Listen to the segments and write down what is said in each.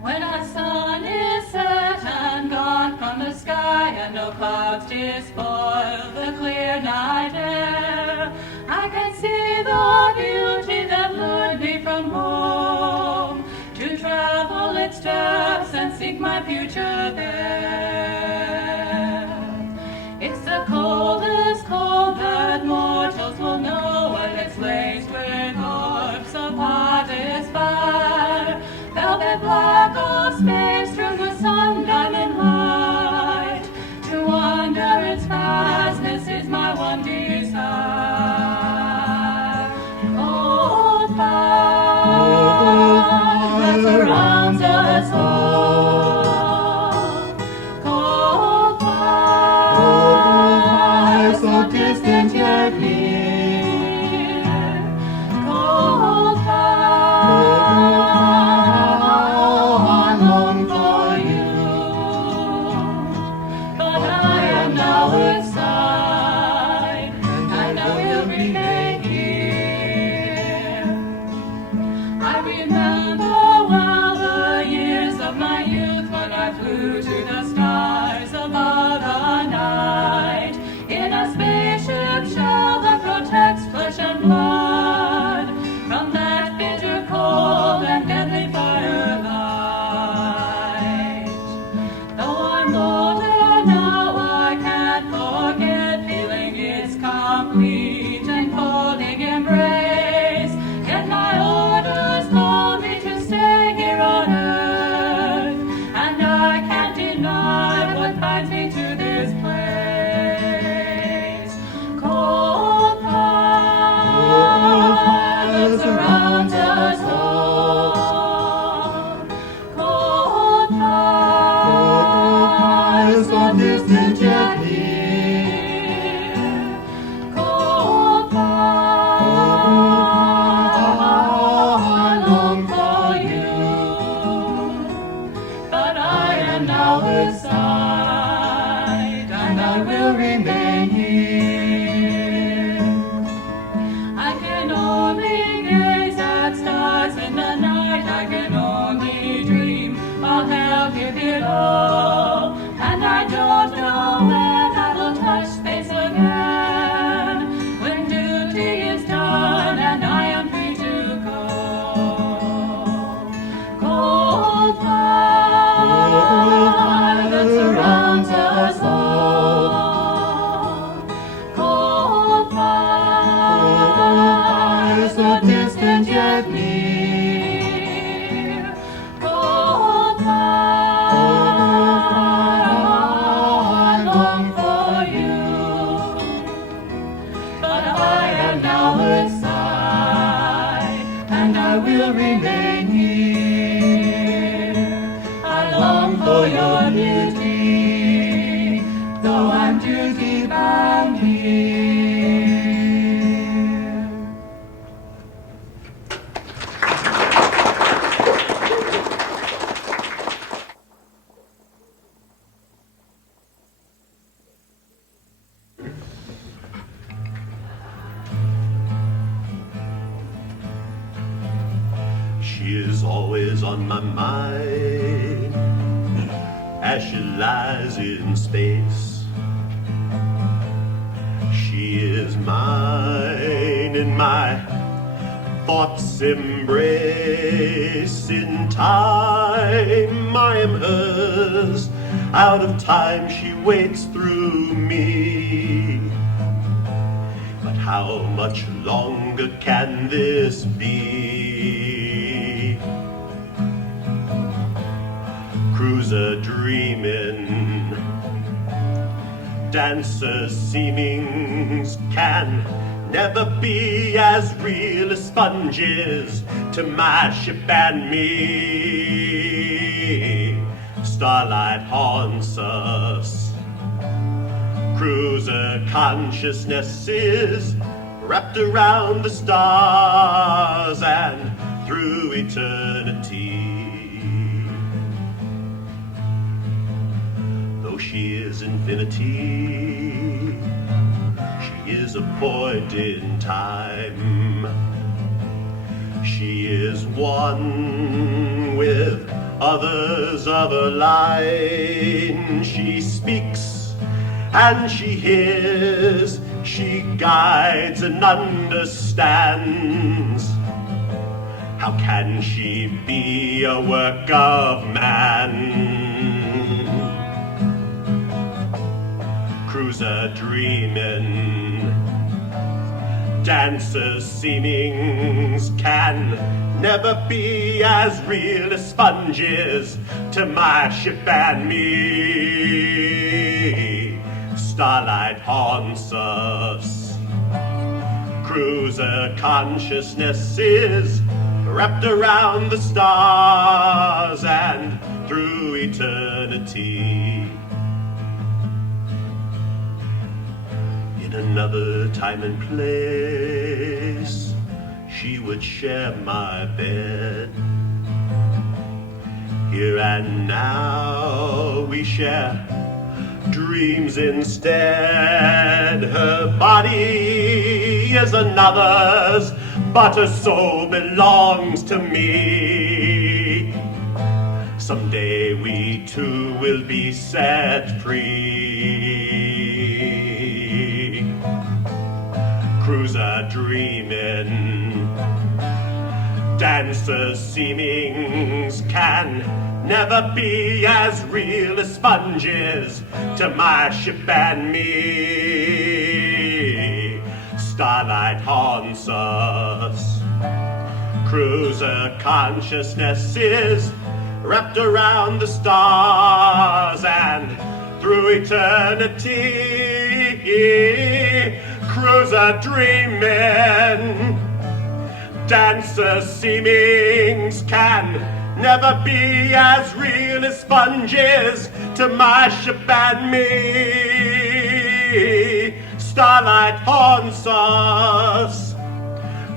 When our sun is set and gone from the sky, and no clouds despoil the clear night air, I can see the beauty that lured me from home, to travel its steps and seek my future there. It's the coldest cold that mortals will know, and it's laced with orbs of hottest fire. Velvet black of space through the sun diamond light, to wander its vastness is my one desire. Cold fire that surrounds us all, cold fire so distant yet near, cold fire I long for you, but I am now aside, and I will remain here. I remember well the years of my youth, when I flew to the stars above the night, in a spaceship shell that protects flesh and blood from that bitter cold and deadly firelight. Though I'm older now, I can't forget feeling its complete and folding embrace. Yet my orders call me to stay here on earth, and I can't deny what binds me to this place. Cold fire that surrounds us all, cold fire so distant yet near, cold fire I long for you, but I am now aside, and I will remain here. I can only gaze at stars in the night, I can only dream of hell here below, and I don't know when I will touch space again, when duty is done and I am free to go. Cold fire that surrounds us all, cold fire so distant yet near, cold fire I long for you, but I am now aside, and I will remain here. I long for your beauty, though I'm duty bound here. She is always on my mind as she lies in space. She is mine in my thoughts embrace. In time I am hers, out of time she waits through me. But how much longer can this be? Cruiser dreaming, dancer seemings can never be as real as sponges to my ship and me. Starlight haunts us, cruiser consciousness is wrapped around the stars and through eternity. Though she is infinity, she is a point in time. She is one with others of her line. She speaks and she hears, she guides and understands. How can she be a work of man? Cruiser dreamin', dancers' seemings can never be as real as sponges to my ship and me. Starlight haunts us, cruiser consciousness is wrapped around the stars and through eternity. In another time and place, she would share my bed. Here and now we share dreams instead. Her body is another's, but her soul belongs to me. Someday we too will be set free. Cruiser dreamin', dancers' seemings can never be as real as sponges to my ship and me. Starlight haunts us, cruiser consciousness is wrapped around the stars and through eternity. Cruiser dreamin', dancers' seemings can never be as real as sponges to my ship and me. Starlight haunts us,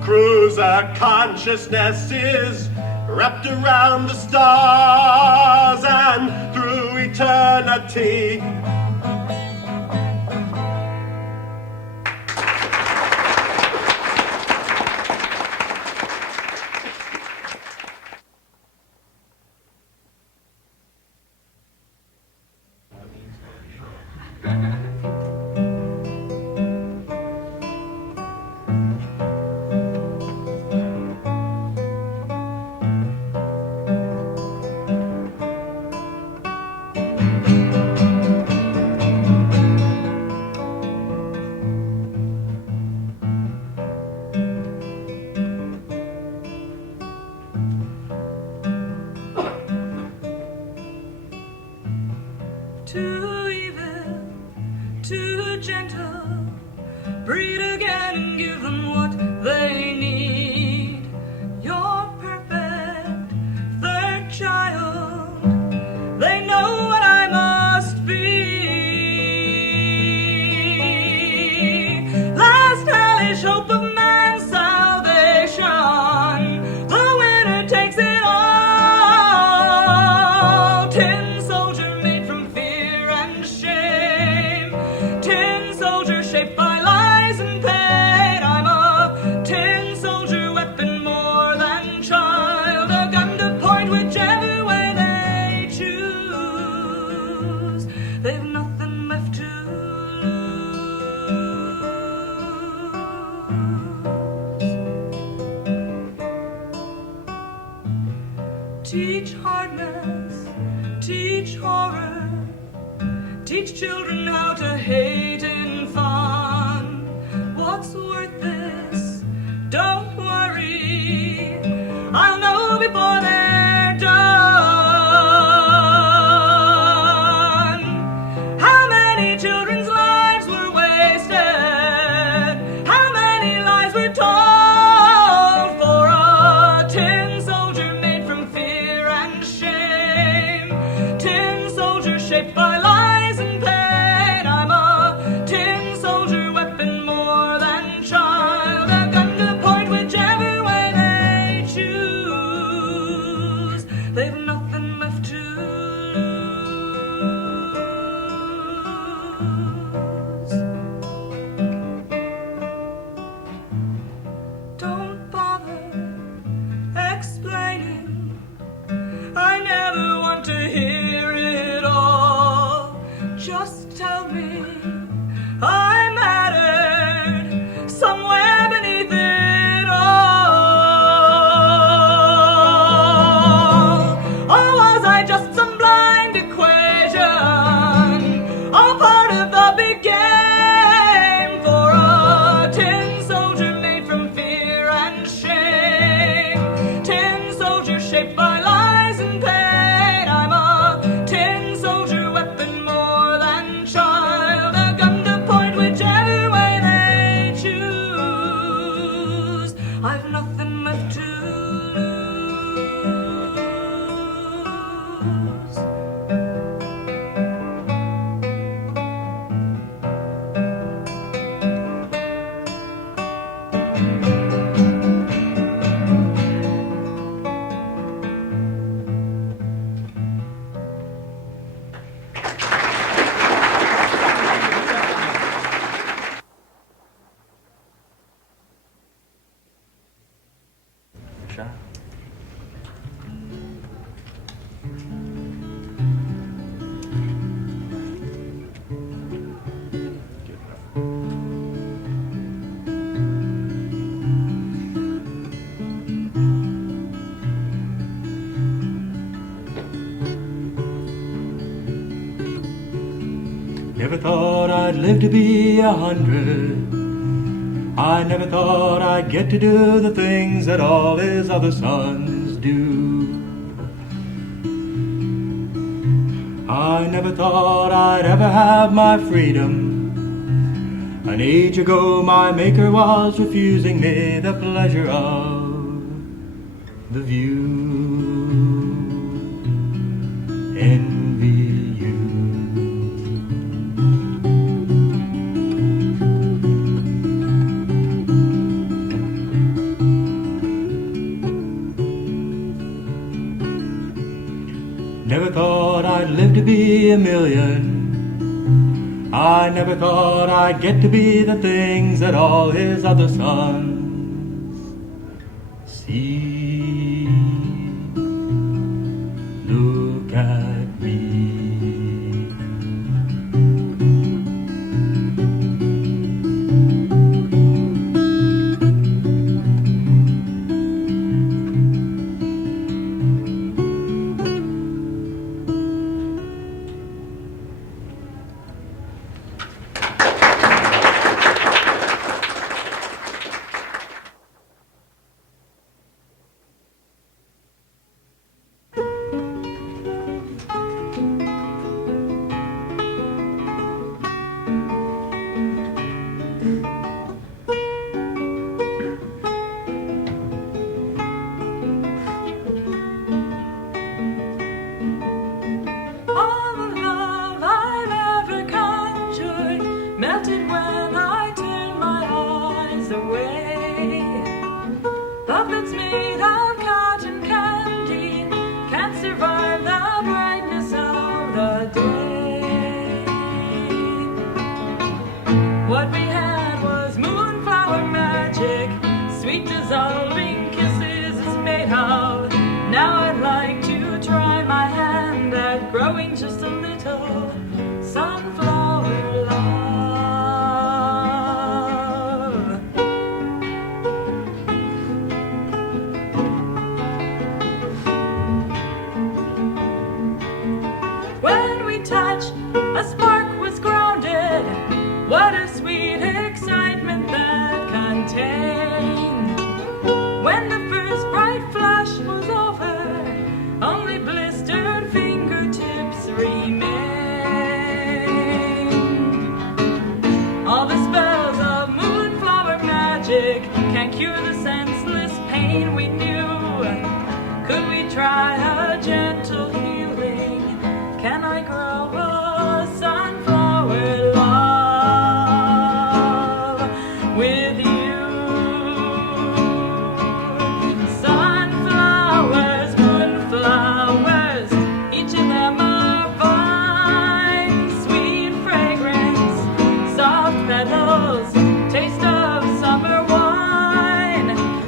cruiser consciousness is wrapped around the stars and through eternity. Teach hardness, teach horror, teach children how to hate in fun. What's worth this? Don't worry, I'll know before they're done. How many children's lives were wasted? How many lies were told for a tin soldier made from fear and shame? Tin soldier shaped by lies and pain. I'm a tin soldier, weapon more than child, a gun to point whichever way they choose. They've nothing left to lose. Don't bother explaining, I never shaped by lies and pain. I'm a tin soldier, weapon more than child, a gun to point whichever way they choose. I've nothing left to lose. Never thought I'd live to be 100. I never thought I'd get to do the things that all his other sons do. I never thought I'd ever have my freedom. An age ago my maker was refusing me the pleasure of the view. Envy you. Never thought I'd live to be 1,000,000. I never thought I'd get to be the things that all his other sons see. Look at me.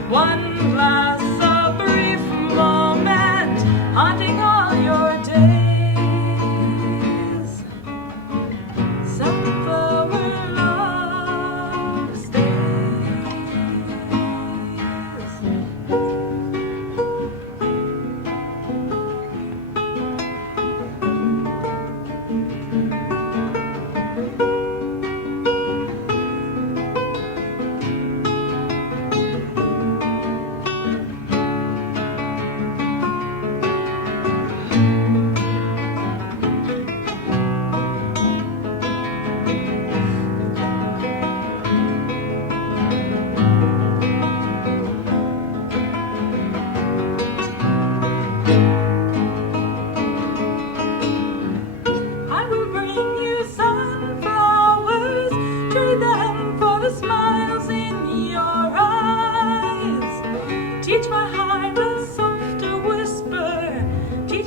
One glass of brief moment, haunting all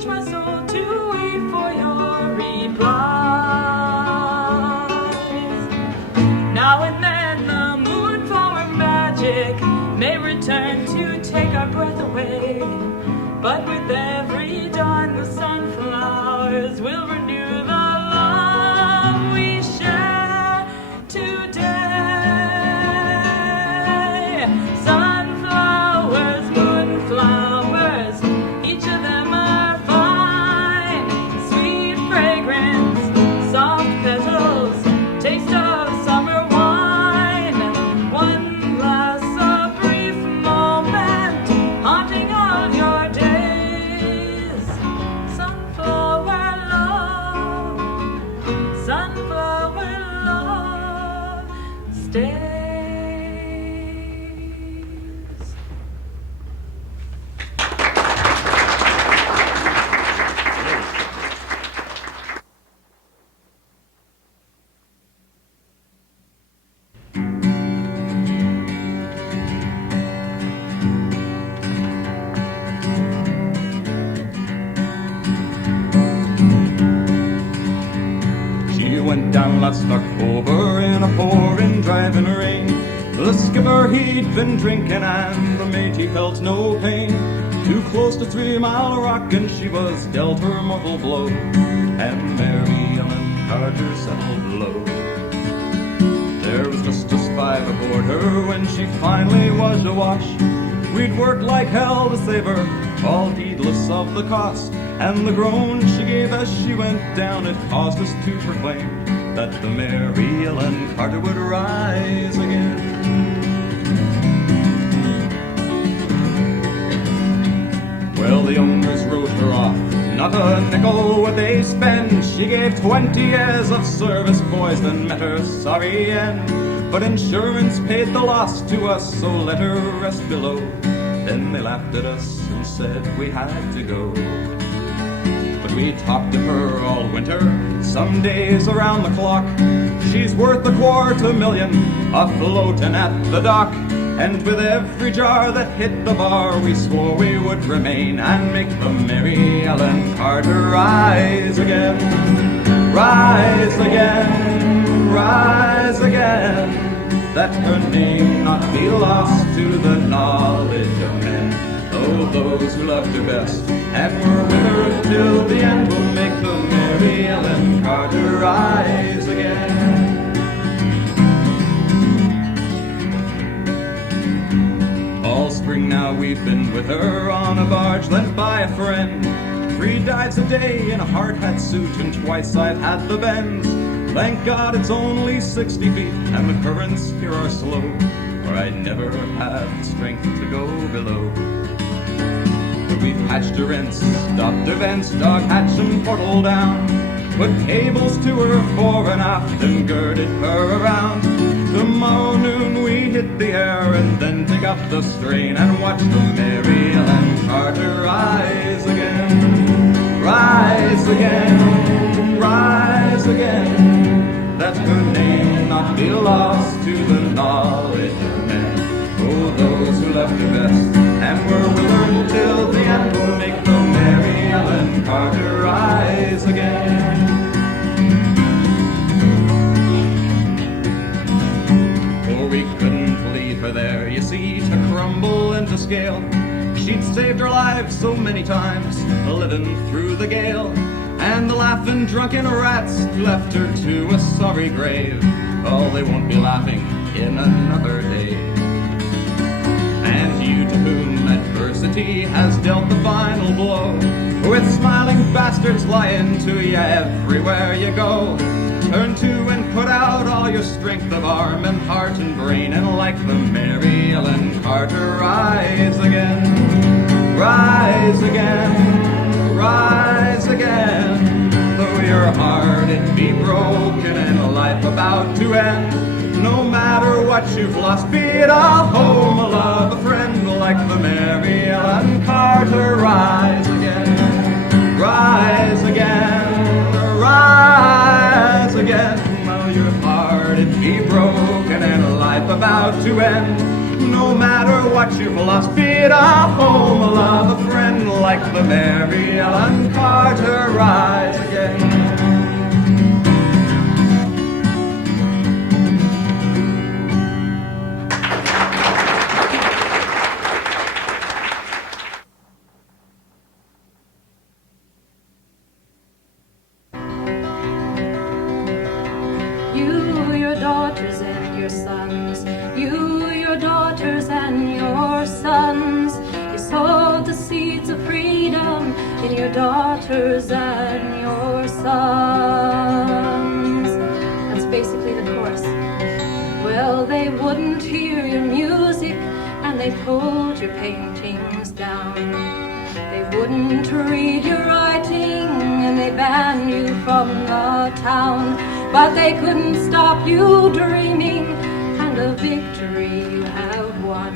my soul to wait for your replies. Now and then the moonflower magic may return to take our breath away, but with every dawn the sunflowers will renew the love we share today. Sunflowers, moonflowers, each of them are fine. Sweet fragrance, soft petals, taste of summer wine. One glass, a brief moment, haunting all your days. Sunflower love stays. She went down last October in a pouring, driving rain. The skipper he'd been drinking and the mate he felt no pain. Too close to 3 Mile Rock and she was dealt her mortal blow, and Mary Ellen Carter settled low. There was just us 5 aboard her when she finally was awash. We'd worked like hell to save her, all heedless of the cost, and the groan she gave as she went down, it caused us to proclaim that the Mary Ellen Carter would rise again. Well, the owners wrote her off, not a nickel would they spend. She gave 20 years of service, boys, and met her sorry end. But insurance paid the loss to us, so let her rest below. Then they laughed at us and said we had to go. But we talked to her all winter, some days around the clock. She's worth $250,000 afloating at the dock. And with every jar that hit the bar, we swore we would remain and make the Mary Ellen Carter rise again. Rise again, rise again. That her name not be lost to the knowledge of men. Oh, those who loved her best and were with her till the end will make the Mary Ellen Carter rise again. All spring now we've been with her on a barge lent by a friend. 3 dives a day in a hard hat suit and twice I've had the bends. Thank God it's only 60 feet and the currents here are slow, or I'd never have the strength to go below. But we've patched her rents, stopped her vents, dog hatch and portal down, put cables to her fore and aft and girded her around. Tomorrow noon we hit the air and then take up the strain and watch the Mary Ellen Carter rise again. Rise again, rise again. That her name not be lost to the knowledge of men. Oh, those who loved her best and were with her till the end will make the Mary Ellen Carter rise again. For we couldn't leave her there, you see, to crumble and to scale. She'd saved our lives so many times, living through the gale. And the laughing drunken rats left her to a sorry grave. Oh, they won't be laughing in another day. And you to whom adversity has dealt the final blow, with smiling bastards lying to you everywhere you go, turn to and put out all your strength of arm and heart and brain, and like the Mary Ellen Carter rise again. Rise again, rise again. Though your heart it be broken and life about to end, no matter what you've lost, be it a home, a love, a friend, like the Mary Ellen Carter rise again. Rise again, rise again. Though your heart it be broken and life about to end, no matter what you've lost, be it a home, a love, a friend, like the Mary Ellen Carter rise again. You, your daughters and your sons, you, your daughters and your sons, you sowed the seeds of freedom in your daughters and your sons. That's basically the chorus. Well, they wouldn't hear your music and they pulled your paintings down. They wouldn't read your writing and they banned you from the town. But they couldn't stop you dreaming, and the victory you have won.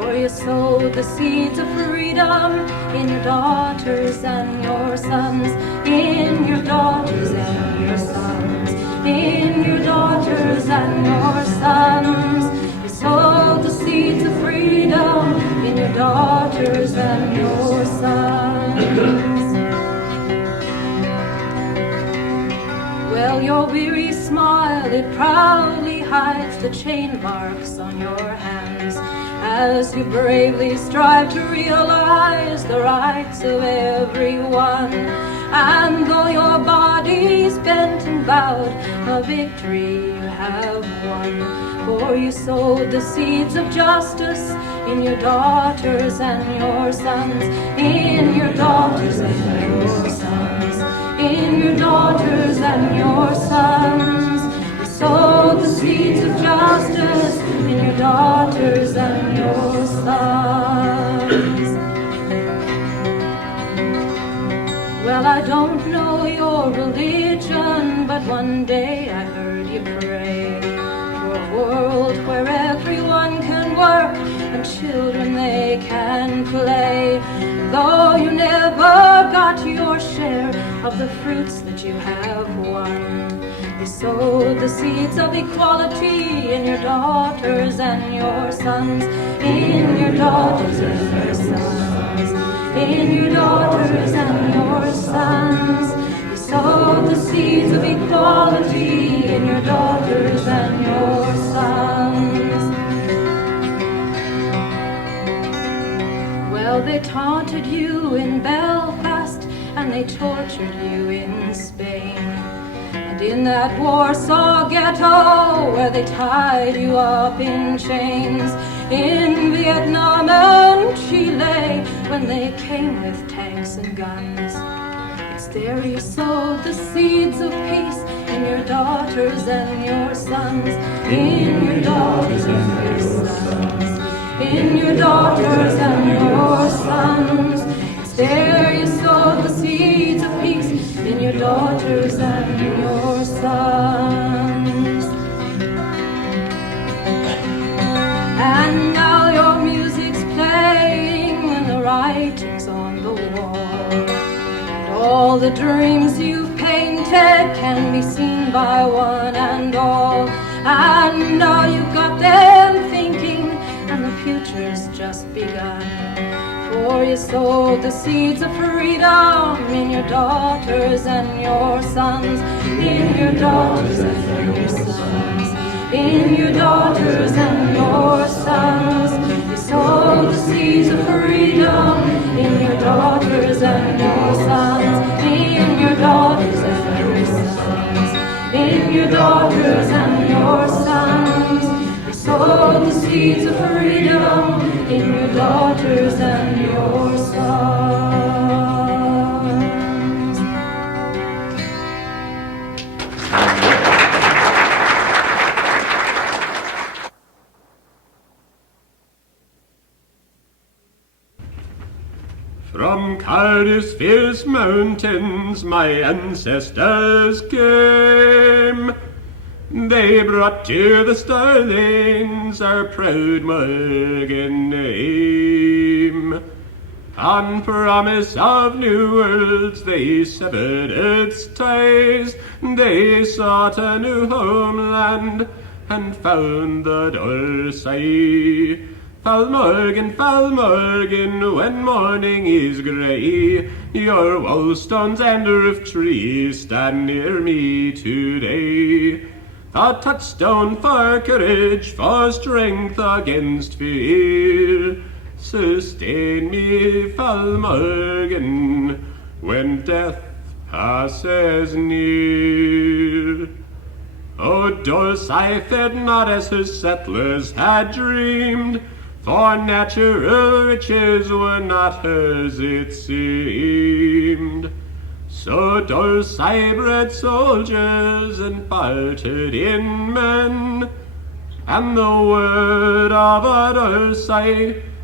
For you sowed the seeds of freedom in your daughters and your sons, in your daughters and your sons, in your daughters and your sons. You sowed the seeds of freedom in your daughters and your sons. Well, your weary smile, it proudly hides the chain marks on your hands as you bravely strive to realize the rights of everyone. And though your body's bent and bowed, a victory you have won. For you sowed the seeds of justice in your daughters and your sons, in your daughters and your sons, in your daughters and your sons. You sowed the seeds of justice in your daughters and your sons. Well, I don't know your religion, but one day I heard you pray for a world where everyone can work and children they can play. Though you never got your share of the fruits that you have won, you sowed the seeds of equality in your daughters and your sons, in your daughters and your sons, in your daughters and your sons. You sowed the seeds of equality in your daughters and your sons. Well, they taunted you in Belfast and they tortured you in Spain, and in that Warsaw ghetto where they tied you up in chains, in Vietnam and Chile when they came with tanks and guns. It's there you sowed the seeds of peace in your daughters and your sons, in your daughters and your sons, in your daughters and your sons. It's there you sowed the seeds of peace in your daughters and your sons. And now your music's playing and the writing's on the wall, and all the dreams you've painted can be seen by one and all. And now you've got them thinking and the future's just begun. For you sowed the seeds of freedom in your daughters and your sons, in your daughters and your sons, in your daughters and your sons. You sowed the seeds of freedom in your daughters and your sons, in your daughters and your sons, in your daughters and your sons. You sowed the seeds of freedom in your daughters and your sons. From Cardiff's fierce mountains my ancestors came. They brought to the Starlings our proud Morgan name. On promise of new worlds they severed its ties. They sought a new homeland and found the Dorsey. Fal Morgan, when morning is grey, your wallstones and roof trees stand near me today. A touchstone for courage, for strength against fear. Sustain me, Fal Morgan, when death passes near. O Dulce, I fed not as her settlers had dreamed, for natural riches were not hers, it seemed. So Dulce bred soldiers and parted in men, and the word of a Dulce,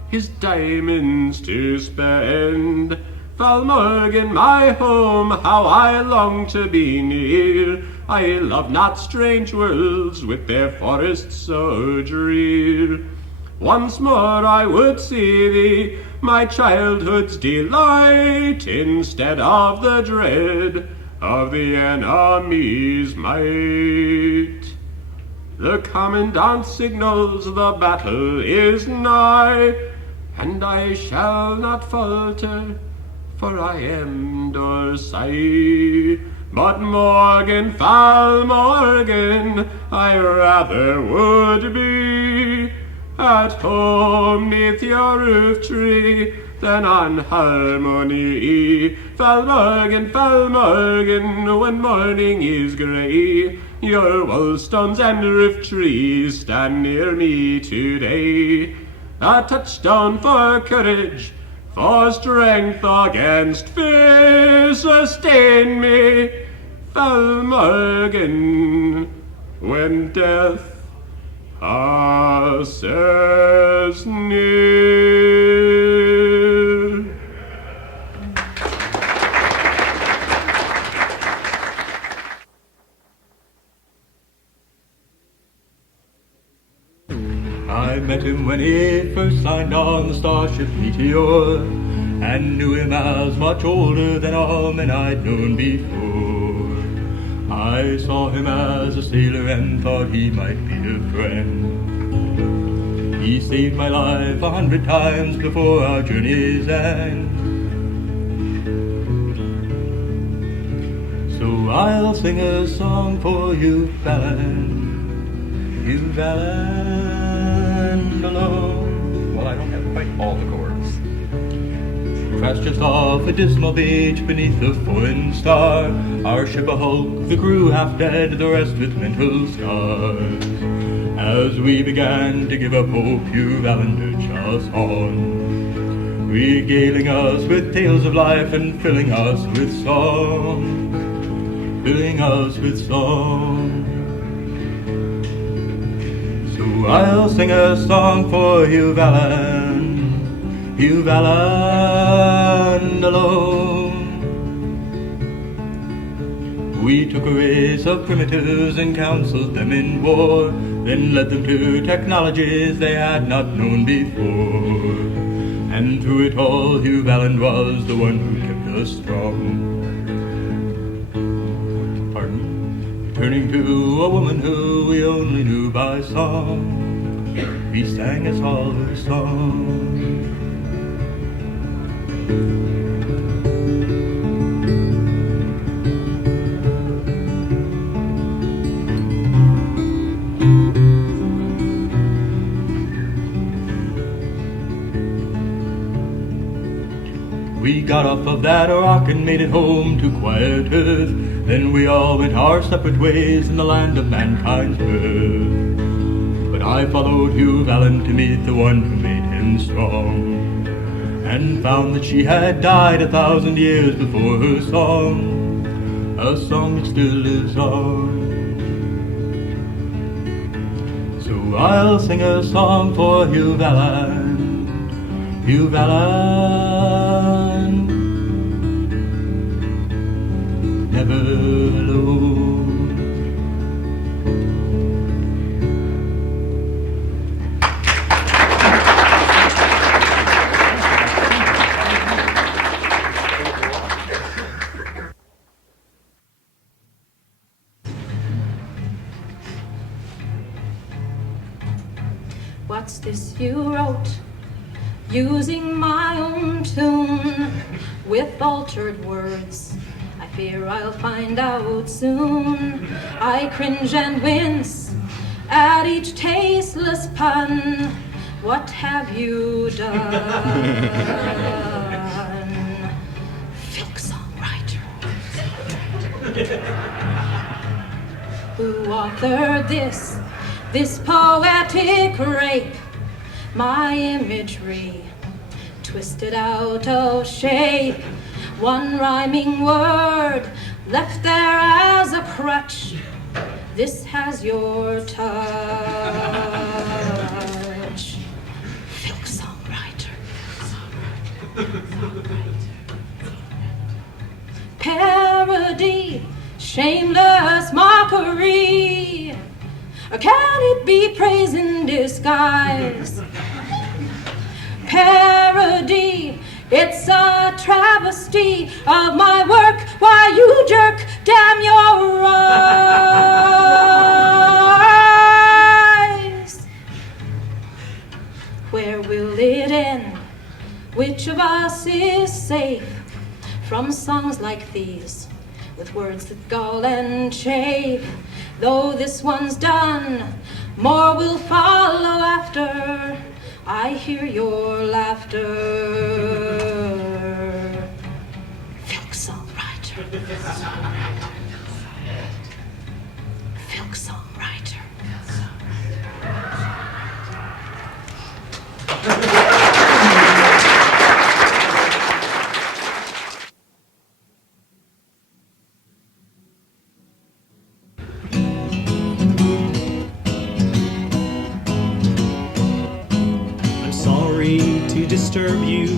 his diamonds to spend. Fal Morgan, my home, how I long to be near. I love not strange worlds with their forests so drear. Once more I would see thee, my childhood's delight, instead of the dread of the enemy's might. The commandant signals the battle is nigh, and I shall not falter, for I am Dulce. But Morgan, Fal Morgan, I rather would be at home neath your roof tree than on harmony. Fal Morgan, when morning is grey, your wallstones and roof trees stand near me today. A touchstone for courage, for strength against fear. Sustain me, Fal Morgan, when death passes near. I met him when he first signed on the starship Meteor, and knew him as much older than all men I'd known before. I saw him as a sailor and thought he might be a friend. He saved my life 100 times before our journey's end. So I'll sing a song for you, Valland, you Valland alone. Well, I don't have quite all the chords. Crashed just off a dismal beach beneath a foreign star. Our ship a hulk, the crew half dead, the rest with mental scars. As we began to give up hope, you Valland urged us on, regaling us with tales of life and filling us with song, filling us with song. So I'll sing a song for you, Valland, you Valland alone. We took a race of primitives and counseled them in war, then led them to technologies they had not known before. And through it all, Hugh Valland was the one who kept us strong. Turning to a woman who we only knew by song, he sang us all her song. We got off of that rock and made it home to quiet earth. Then we all went our separate ways in the land of mankind's birth. But I followed Hugh Valland to meet the one who made him strong, and found that she had died 1,000 years before her song, a song that still lives on. So I'll sing a song for Hugh Valland, Hugh Valland, never alone. What's this you wrote, using my own tune, with altered words. I fear I'll find out soon. I cringe and wince at each tasteless pun. What have you done? Folk songwriter. Who authored this poetic rape? My imagery twisted out of shape. One rhyming word left there as a crutch. This has your touch. Folk songwriter. Parody, shameless mockery. Can it be praise in disguise? Parody, it's a travesty of my work. Why you jerk, damn your eyes. Where will it end? Which of us is safe from songs like these, with words that gall and chafe? Though this one's done, more will follow after. I hear your laughter. Folk songwriter. Folk songwriter. To disturb you,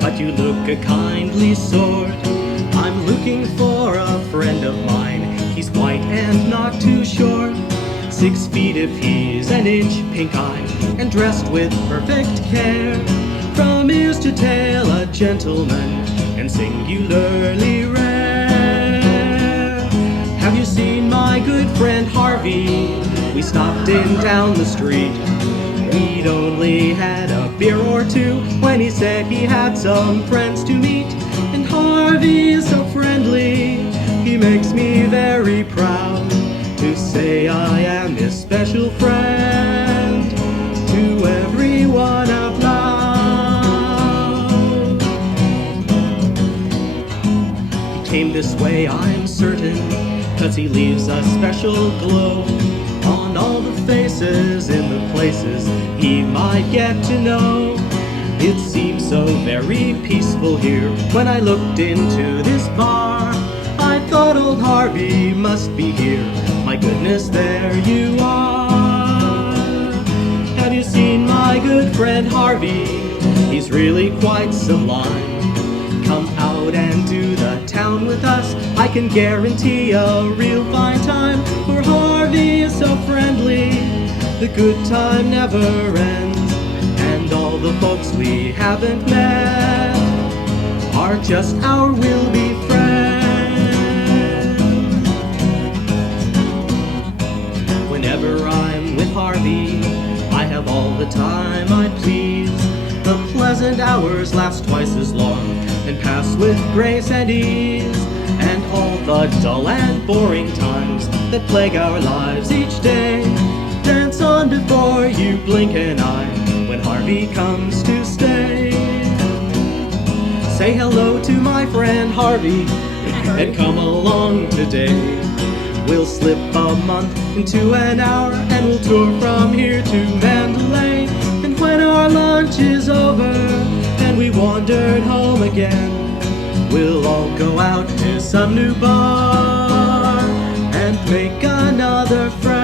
but you look a kindly sort. I'm looking for a friend of mine. He's white and not too short. 6 feet if he's an inch pink-eyed and dressed with perfect care. From ears to tail a gentleman and singularly rare. Have you seen my good friend Harvey? We stopped in down the street. We'd only had a beer or two when he said he had some friends to meet. And Harvey is so friendly, he makes me very proud to say I am his special friend to everyone out loud. He came this way, I'm certain, 'cause he leaves a special glow on all the faces in the places he might get to know. It seemed so very peaceful here when I looked into this bar. I thought old Harvey must be here. My goodness, there you are. Have you seen my good friend Harvey? He's really quite sublime. Come out and do the town with us. I can guarantee a real fine time. For Harvey is so friendly, the good time never ends. And all the folks we haven't met are just our will-be friends. Whenever I'm with Harvey, I have all the time I please. The pleasant hours last twice as long and pass with grace and ease. And all the dull and boring times that plague our lives each day dance on before you blink an eye when Harvey comes to stay. Say hello to my friend Harvey and come along today. We'll slip a month into an hour and we'll tour from here to Mandalay. And when our lunch is over and we wandered home again, we'll all go out to some new bar and make another friend.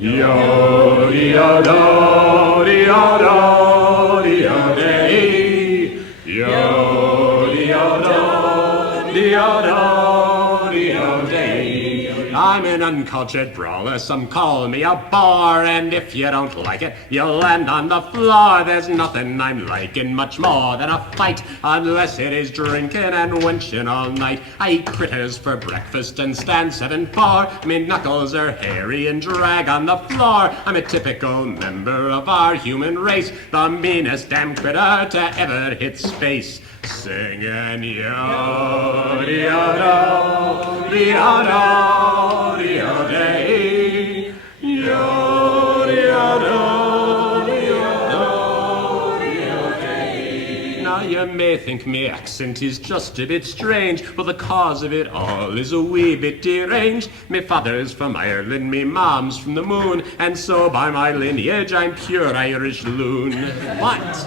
Yo-dee-ya-da-dee-ya-da-dee-ya-day. Yo-dee-ya-da-dee-ya-da-dee-ya-day. I'm an uncultured brawler, some call me a bore, and if you don't like it, you'll land on the floor. There's nothing I'm liking much more than a fight, unless it is drinking and wenching all night. I eat critters for breakfast and stand 7'4". Me knuckles are hairy and drag on the floor. I'm a typical member of our human race, the meanest damn critter to ever hit space. Singing yo-de-yo-do, de-yo-do, de-yo-day, yo-de-yo-do, de-yo-do, de-yo-day. Now you may think me accent is just a bit strange, but the cause of it all is a wee bit deranged. Me father's from Ireland, me mom's from the moon, and so by my lineage I'm pure Irish loon. What?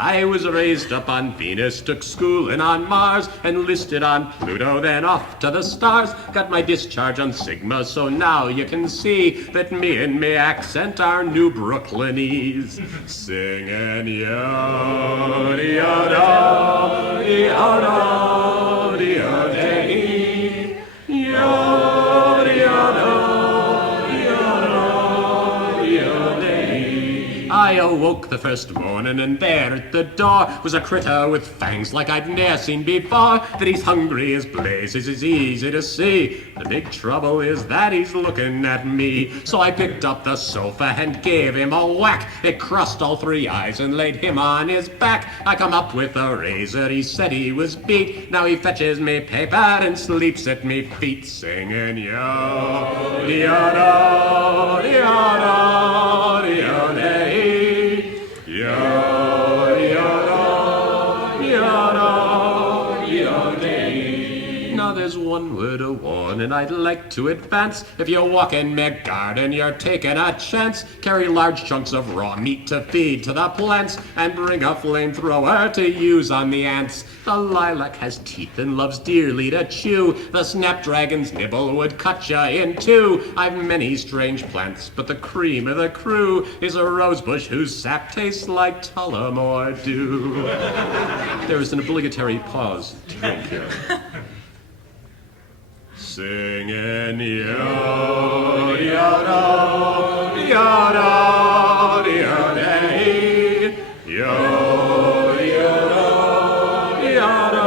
I was raised up on Venus, took schooling on Mars, enlisted on Pluto, then off to the stars. Got my discharge on Sigma, so now you can see that me and me accent are New Brooklynese. Singing yo-de-yo-do, de-yo-do, de-yo-day, yo-de-yo-do. I awoke the first morning, and there at the door was a critter with fangs like I'd ne'er seen before. That he's hungry as blazes is easy to see. The big trouble is that he's looking at me. So I picked up the sofa and gave him a whack. It crossed all three eyes and laid him on his back. I come up with a razor, he said he was beat. Now he fetches me paper and sleeps at me feet, singing yo-de-yo-do, de-yo-do, de-yo-day. Now there's one word of warning I'd like to advance. If you walk in my garden, you're taking a chance. Carry large chunks of raw meat to feed to the plants, and bring a flamethrower to use on the ants. The lilac has teeth and loves dearly to chew. The snapdragon's nibble would cut ya in two. I've many strange plants, but the cream of the crew is a rosebush whose sap tastes like Tullamore dew. There is an obligatory pause to drink here. Singing yo-de-yo-do, de-yo-do, de-yo-day, yo-de-yo-do, de-yo-do,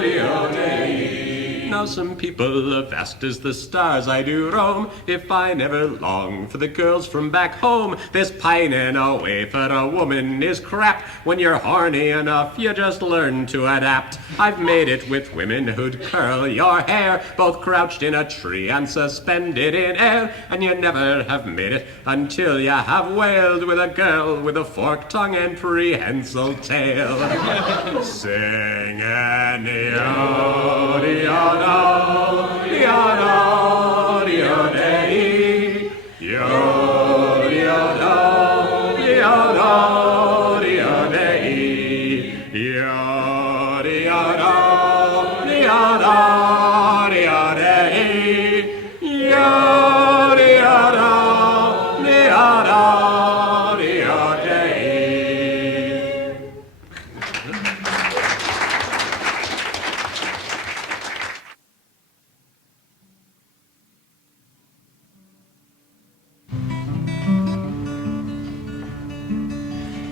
de-yo-day. Now some people are vast as the stars I do roam. If I never long for the girls from back home, this pining away for a woman is crap. When you're horny enough, you just learn to adapt. I've made it with women who'd curl your hair, both crouched in a tree and suspended in air. And you never have made it until you have wailed with a girl with a forked tongue and prehensile tail. Singing yo-de-yo-do, de-yo-do, de-yo-day, yo-de-yo-do, de-yo-do, de-yo-day, yo-de-yo-do, de-yo-do, de-yo-day, yo-de-yo-do, de-yo-do, de-yo-day.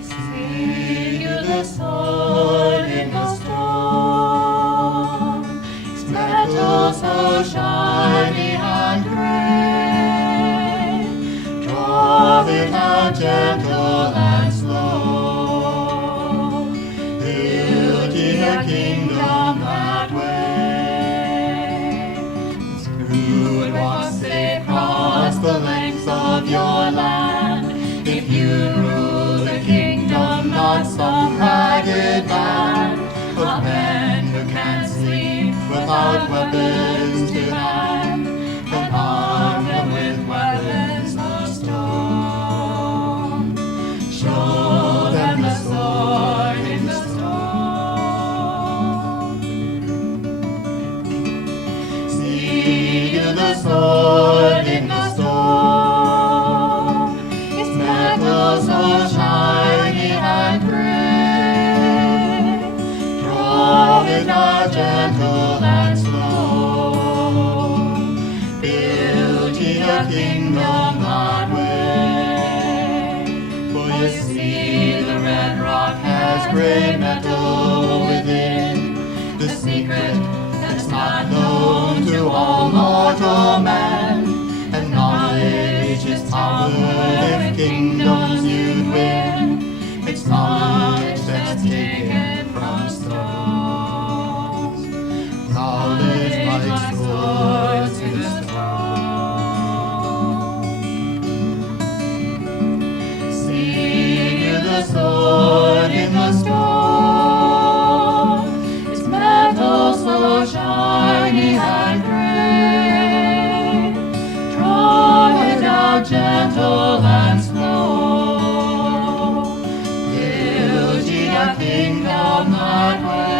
Sing you the sword in the storm, its metal so shiny and gray. Draw it out gentle and slow, building a kingdom that way. Who would once they cross the lengths of your land, if you rule the kingdom, not some ragged band of men who can't sleep without weapons to hand, and arm them with weapons of stone. Show them the sword in the stone. See you the sword in the stone, its metal so shiny and gray. Draw it out gentle and slow, kingdom that way. For you see the red rock has grey metal within, the secret that's not known to all mortal man. And knowledge is power if kingdoms you'd win. It's knowledge that's taken from stones. Knowledge like swords in the stone. See you the sword in the stone. Its metal so shiny and gray. Draw it out gentle and slow. Build ye a kingdom that way.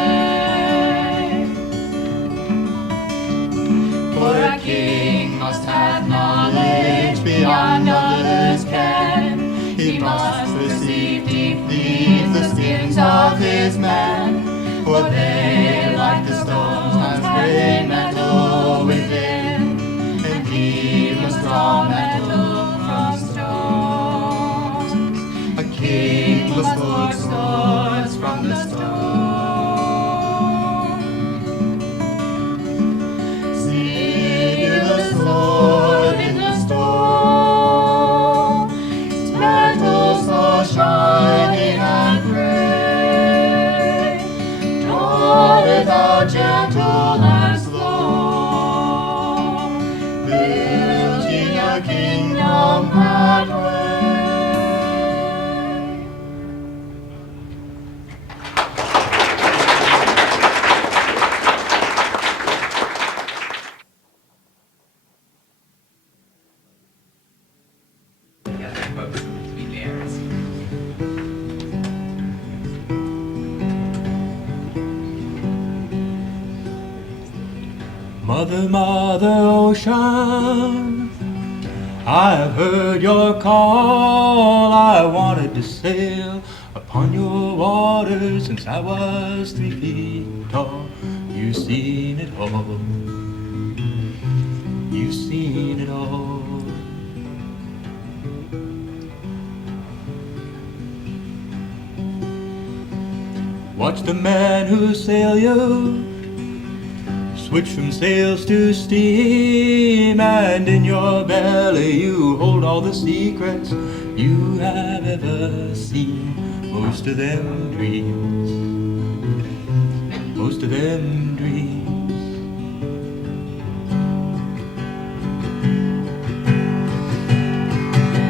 For a king must have knowledge beyond others' ken. He must perceive deep beneath the skins of his men. For they, like the stones, have grey metal within, and he must draw metal from stones. A king must forge swords from the stone. See you the sword in the stone, its metal so shiny and gray. Draw it out gentle and slow. Build ye a kingdom that way. Mother, Mother Ocean, I have heard your call. I wanted to sail upon your waters since I was 3 feet tall. You've seen it all. You've seen it all. Watch the man who sail you switch from sails to steam, and in your belly you hold all the secrets you have ever seen. Most of them dreams, most of them dreams.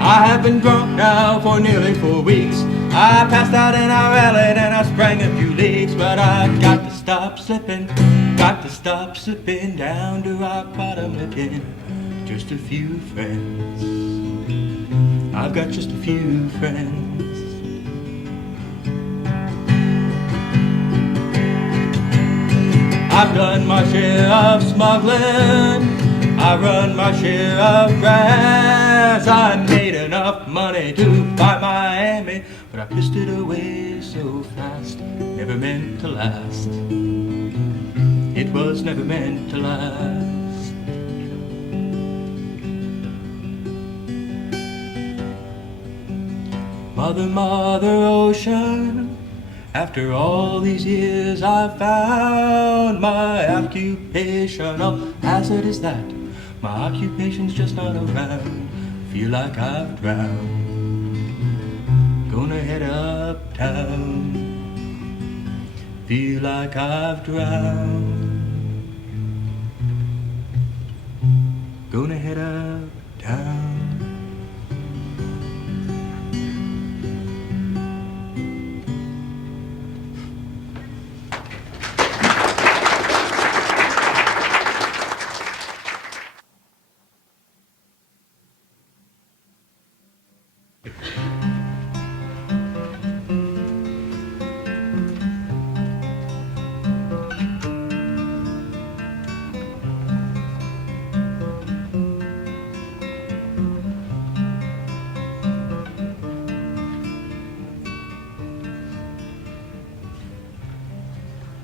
I have been drunk now for nearly 4 weeks. I passed out and I rallied and I sprang a few leaks, but I've got to stop slipping. Got to stop slipping down to rock bottom again. Just a few friends. I've got just a few friends. I've done my share of smuggling. I run my share of grass. I made enough money to buy Miami, but I pissed it away so fast. Never meant to last. It was never meant to last. Mother, Mother Ocean, after all these years I found my occupational hazard is that my occupation's just not around. Feel like I've drowned. Gonna head uptown. Feel like I've drowned. Gonna head uptown.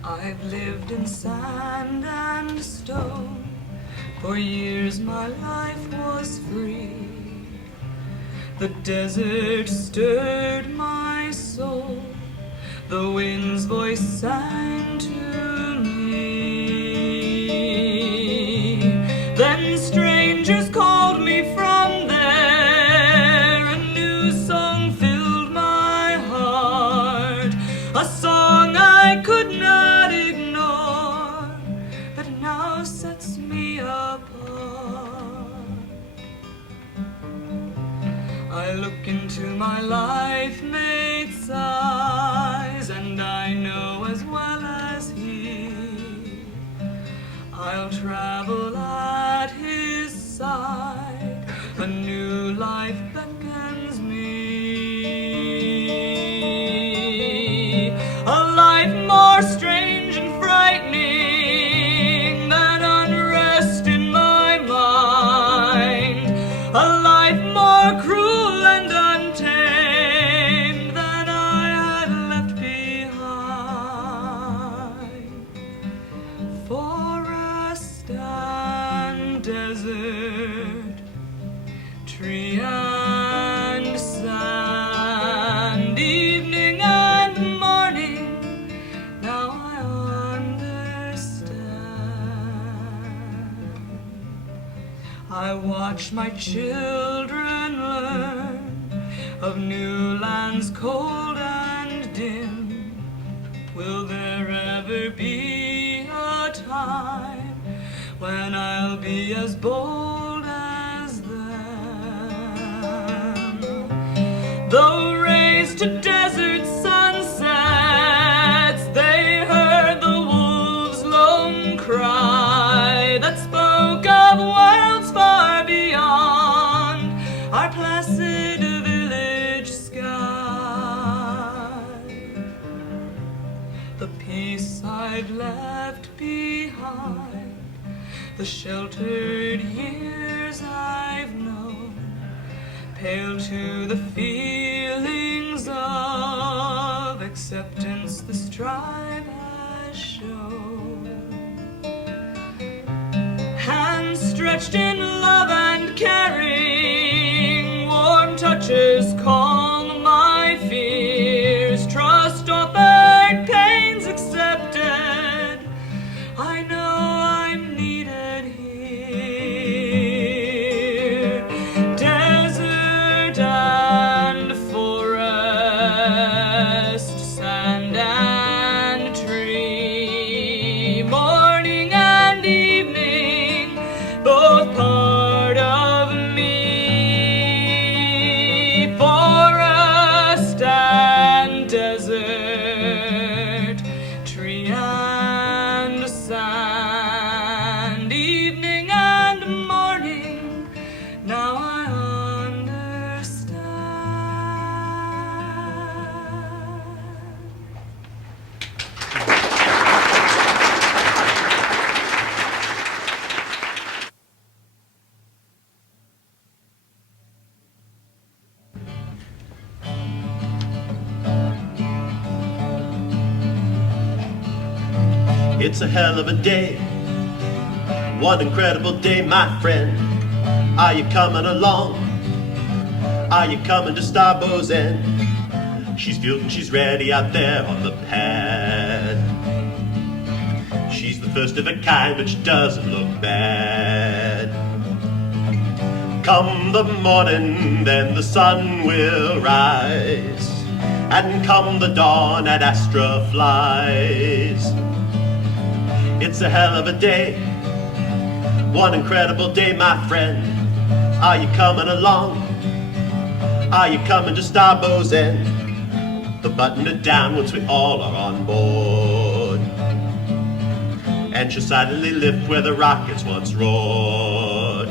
I've lived in sand and stone, For years my life was free. The desert stirred my soul. The wind's voice sang to me. Then strangers called me from there. A new song filled my heart. A song I could not ignore, that now sets me apart. I look into my life mate's eyes, and I know as well as he, I'll travel at his side. A new life beckons me, a life more strange and frightening than unrest in my mind, a life more cruel and untamed than I had left behind. Forest and desert, tree and sand, evening and morning, now I understand. I watch my children learn of new lands cold and dim. Will there ever be a time when I'll be as bold as them? Though raised to desert sunsets, they heard the wolves' lone cry that spoke of worlds far beyond our placid village sky. The peace I've left behind, the sheltered years I've known, pale to the feelings of acceptance the strive has shown. Hands stretched in love and caring, warm touches calm my fears, trust offered, pains accepted, I know I'm needed here. Desert and forest, sand and tree, morning and evening, both part of me. Forest and desert, tree and sand, evening and morning, now I understand. It's a hell of a day, one incredible day, my friend. Are you coming along? Are you coming to Starbow's end? She's fueled and she's ready out there on the pad. She's the first of a kind, but she doesn't look bad. Come the morning, then the sun will rise, and come the dawn at Astra flies. It's a hell of a day, one incredible day, my friend. Are you coming along? Are you coming to Starbow's end? The button it down once we all are on board, and she'll silently lift where the rockets once roared.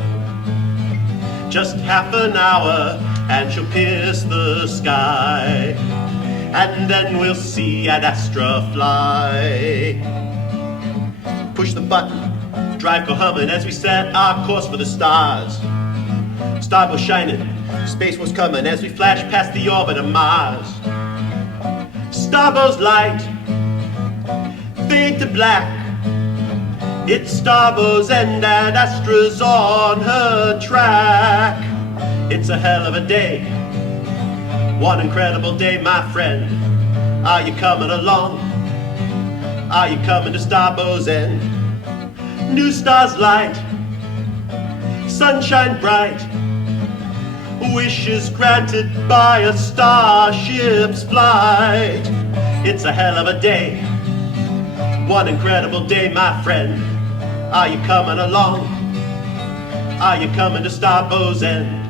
Just half an hour and she'll pierce the sky, and then we'll see at Astra fly. Push the button, drive for humming as we set our course for the stars. Starbow shining, space was coming as we flash past the orbit of Mars. Starbow's light, fade to black, It's Starbow's End and Astra's on her track. It's a hell of a day, one incredible day, my friend. Are you coming along? Are you coming to Starbow's End? New stars light, sunshine bright, wishes granted by a starship's flight. It's a hell of a day, one incredible day, my friend. Are you coming along? Are you coming to Starbow's End?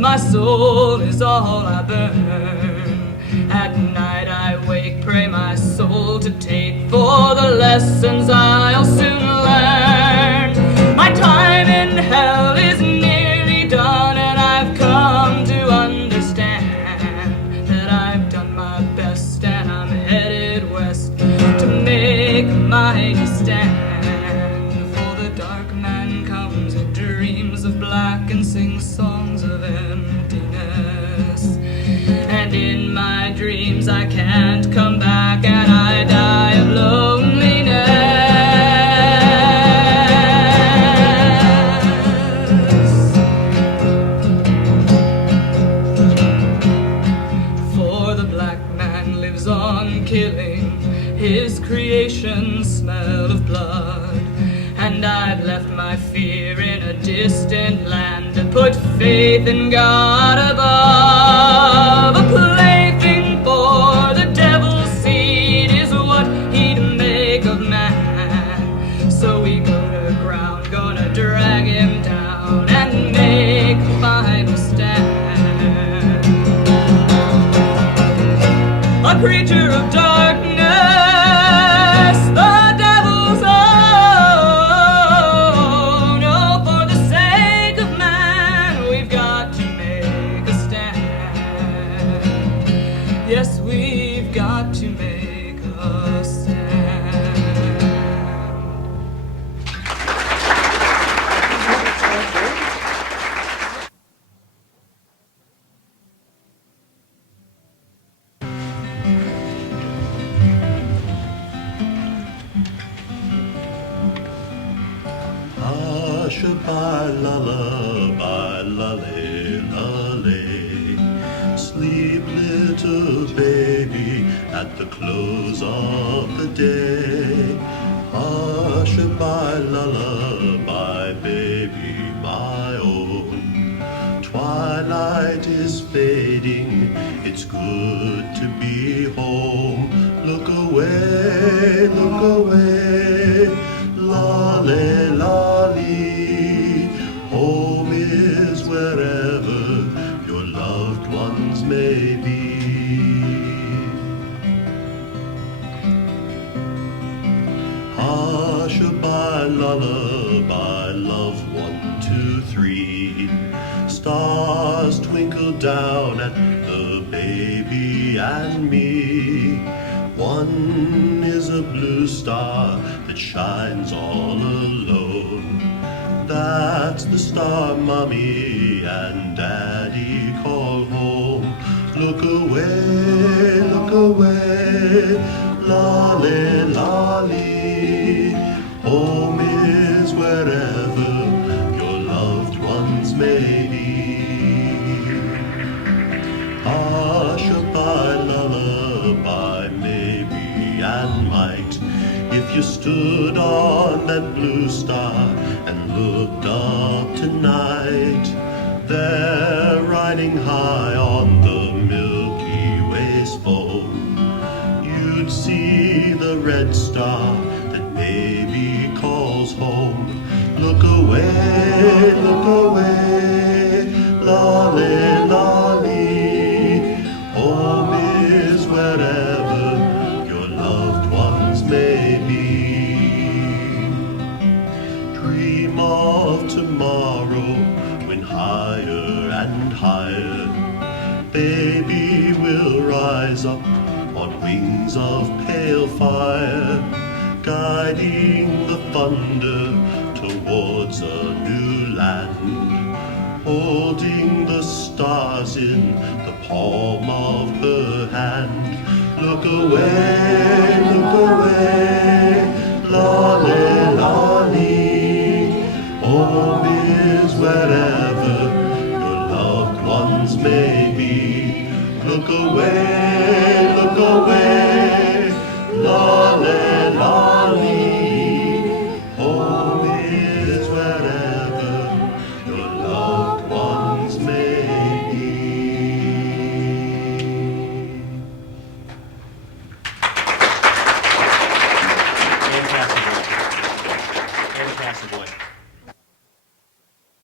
My soul is all I burn. At night pray my soul to take for the lessons I'll soon learn. My time in hell is nearly done, and I've come to understand that I've done my best, and I'm headed west to make a mighty stand. For the dark man comes and dreams of black and sings songs of emptiness, and in my dreams I can't come back, and I die of loneliness. For the black man lives on killing, his creation smell of blood, and I've left my fear in a distant land and put faith in God above. A plaything for the devil's seed is what he'd make of man. So we go to ground, gonna drag him down and make a final stand. A creature of darkness, the devil's own. Oh, for the sake of man, we've got to make a stand. Yes, we've got to make a stand. Hush-a-bye, lullaby, lullaby, lullaby. Sleep, little baby, at the close of the day. Hush-a-bye, lullaby, baby, my own. Twilight is fading, it's good to be home. Look away, lolly, lolly. Home is wherever your loved ones may be. Hush-a-bye, lullaby, love, 1, 2, 3. Stars twinkle down at the baby and me. One is a blue star that shines all alone. That's the star Mommy and Daddy call home. Look away, lolly, lolly. Home is wherever your loved ones may be. Hush-a-bye, lullaby, maybe and might. If you stood on that blue star and looked up tonight, there riding high on the Milky Way's foam, you'd see the red star that baby calls home. Look away, lolly, lolly. Home is wherever your loved ones may be. Dream of tomorrow when higher and higher baby will rise up on wings of pale fire, guiding the thunder towards a new land, holding the stars in the palm of her hand. Look away, lolly, lolly. Home is wherever your loved ones may be. Look away,